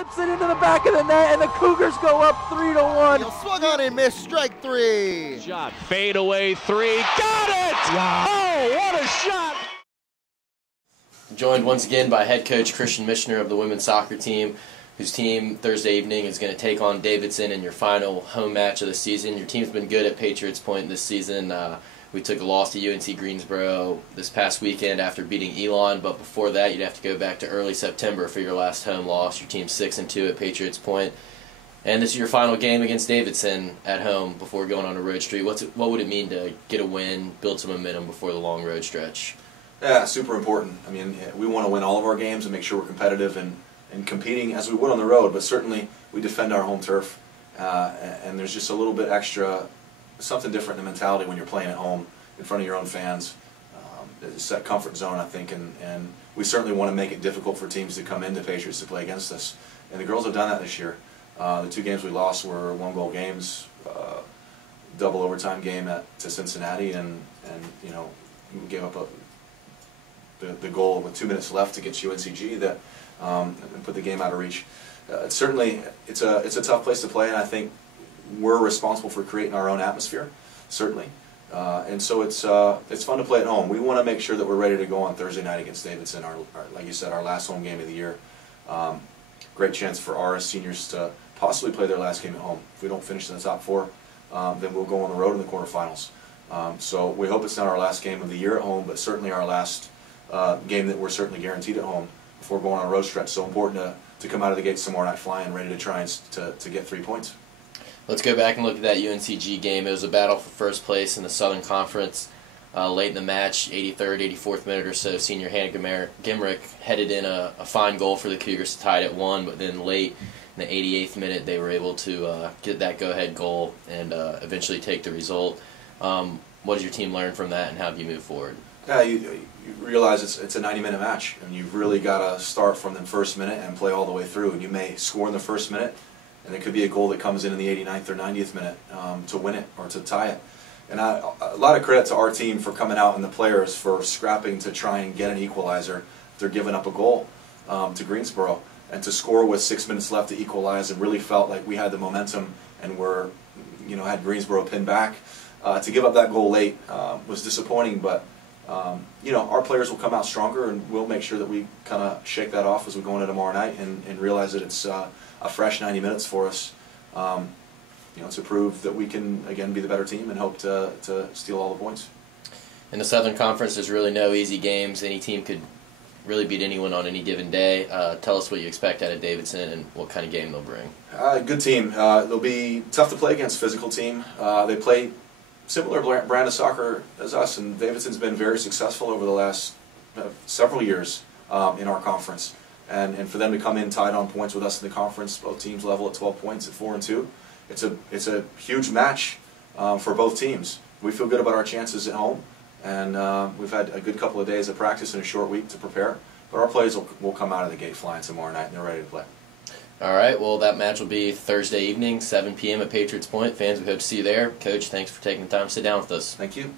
flips it into the back of the net, and the Cougars go up 3-1. He'll swung on and missed, strike three. Shot, fade away three, got it! Wow. Oh, what a shot! Joined once again by head coach Christian Michner of the women's soccer team, whose team Thursday evening is going to take on Davidson in your final home match of the season. Your team's been good at Patriots Point this season. We took a loss to UNC Greensboro this past weekend after beating Elon, but before that you'd have to go back to early September for your last home loss. Your team's 6-2 at Patriots Point. And this is your final game against Davidson at home before going on a road streak. What would it mean to get a win, build some momentum before the long road stretch? Yeah, super important. I mean, we want to win all of our games and make sure we're competitive and competing as we would on the road, but certainly we defend our home turf, and there's just a little bit extra, something different in the mentality when you're playing at home in front of your own fans. It's that comfort zone, I think, and we certainly want to make it difficult for teams to come into Patriots to play against us, and the girls have done that this year. The two games we lost were one-goal games, double overtime game to Cincinnati, and you know, we gave up the goal with 2 minutes left against UNCG that and put the game out of reach. Certainly, it's a tough place to play, and I think we're responsible for creating our own atmosphere, certainly. And so it's fun to play at home. We want to make sure that we're ready to go on Thursday night against Davidson, like you said, our last home game of the year. Great chance for our seniors to possibly play their last game at home. If we don't finish in the top four, then we'll go on the road in the quarterfinals. So we hope it's not our last game of the year at home, but certainly our last game that we're certainly guaranteed at home before going on a road stretch. So important to come out of the gates tomorrow night flying, ready to try and to get 3 points. Let's go back and look at that UNCG game. It was a battle for first place in the Southern Conference. Late in the match, 83rd, 84th minute or so, senior Hannah Gimrick headed in a fine goal for the Cougars to tie it at 1, but then late in the 88th minute they were able to get that go-ahead goal and eventually take the result. What did your team learn from that, and how do you move forward? Yeah, you realize it's a 90-minute match, and you've really got to start from the first minute and play all the way through. And you may score in the first minute, and there could be a goal that comes in the 89th or 90th minute to win it or to tie it. And a lot of credit to our team for coming out and the players for scrapping to try and get an equalizer. They're giving up a goal to Greensboro, and to score with 6 minutes left to equalize, and really felt like we had the momentum and had Greensboro pinned back. To give up that goal late was disappointing, but our players will come out stronger, and we'll make sure that we kind of shake that off as we go into tomorrow night and realize that it's a fresh 90 minutes for us, to prove that we can again be the better team and hope to steal all the points. In the Southern Conference, there's really no easy games. Any team could really beat anyone on any given day. Tell us what you expect out of Davidson and what kind of game they'll bring. Good team. They'll be tough to play against. Physical team. They play similar brand of soccer as us, and Davidson's been very successful over the last several years in our conference. And for them to come in tied on points with us in the conference, both teams level at 12 points at 4-2. It's a huge match for both teams. We feel good about our chances at home, and we've had a good couple of days of practice and a short week to prepare. But our players will come out of the gate flying tomorrow night, and they're ready to play. All right, well, that match will be Thursday evening, 7 p.m. at Patriots Point. Fans, we hope to see you there. Coach, thanks for taking the time to sit down with us. Thank you.